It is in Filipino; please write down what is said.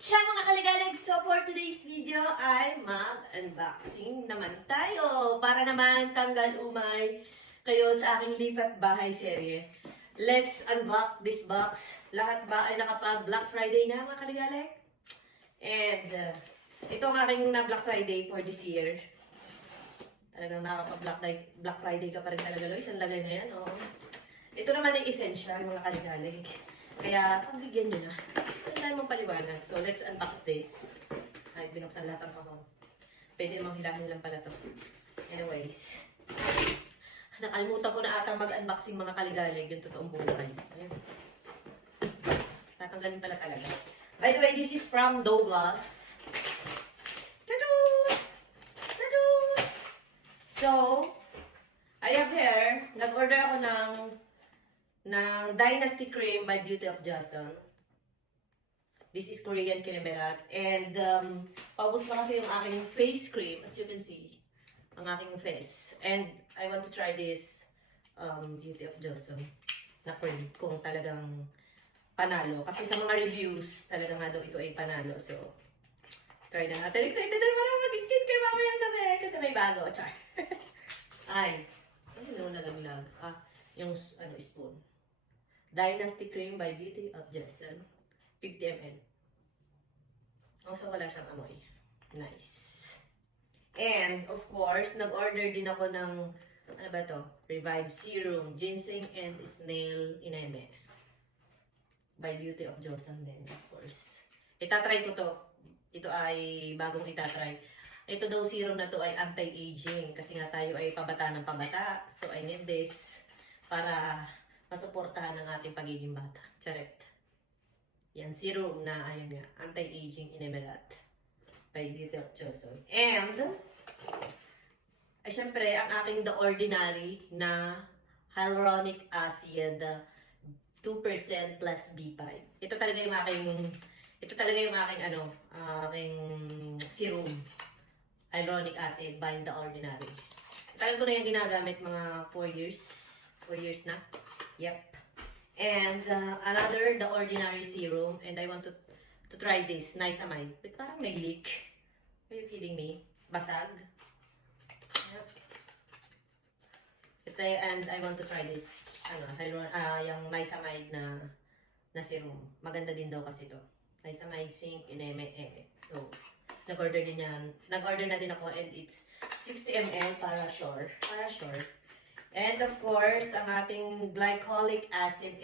Siya mga kaligalig, so for today's video ay mag-unboxing naman tayo para naman tanggal umay kayo sa aking lipat bahay serye. Let's unbox this box. Lahat ba ay nakapag Black Friday na mga kaligalig? And ito ang aking na Black Friday for this year. Talagang nakapag Black Friday ka pa rin talaga, Lois. Ang lagay na yan, oh. Ito naman ay essential mga kaligalig. Kaya pagbigyan nyo na. Hindi mong paliwanag. So, let's unbox this. Ay, binuksan lahat ang kahon. Pwede namang hilahin lang pala to. Anyways. Nakalimutan ko na atang mag-unboxing mga kaligalig. Yung totoong buhay. Ayan. Tatanggalin pala talaga. By the way, this is from Douglas. Ta-doo! Ta-doo! So, I have here, nag-order ako ng Dynasty Cream by Beauty of Joseon. This is Korean Kineberat. And, paubos na kasi yung aking face cream. As you can see, ang aking face. And, I want to try this Beauty of Joseon na cream. Kung talagang panalo. Kasi sa mga reviews, talaga nga daw ito ay panalo. So, try na natin. Excited na naman ako mag-skincare mamayang gabi. Kasi may bago. Char. Ay. Ano nalaglag? Yung spoon. Dynasty Cream by Beauty of Joseon. 50 ml. Also, wala siyang amoy. Nice. And, of course, nag-order din ako ng, ano ba to? Revive Serum, Ginseng and Snail Ineme. By Beauty of Joseon din, of course. Itatry ko to. Ito ay bagong itatry. Ito daw serum na to ay anti-aging. Kasi nga tayo ay pabata ng pabata. So, I need this para masuportahan ang ating pagiging bata. Charet. Yan, serum na, ayun nga, anti-aging Inemerat by Beauty of Joseon. And, ay syempre, ang aking The Ordinary na hyaluronic acid 2% plus B5. Ito talaga yung aking, aking serum. Hyaluronic acid by The Ordinary. Tagal ko na yung ginagamit, mga 4 years. 4 years na. Yep. And another The Ordinary serum, and I want to try this Niacinamide. But parang may leak. Are you kidding me? Basag. Yep. Ito, and I want to try this yung Niacinamide na serum. Maganda din daw kasi to. Niacinamide Zinc Ineme. So, nag-order na din ako, and it's 60 ml para sure. And of course, ang ating glycolic acid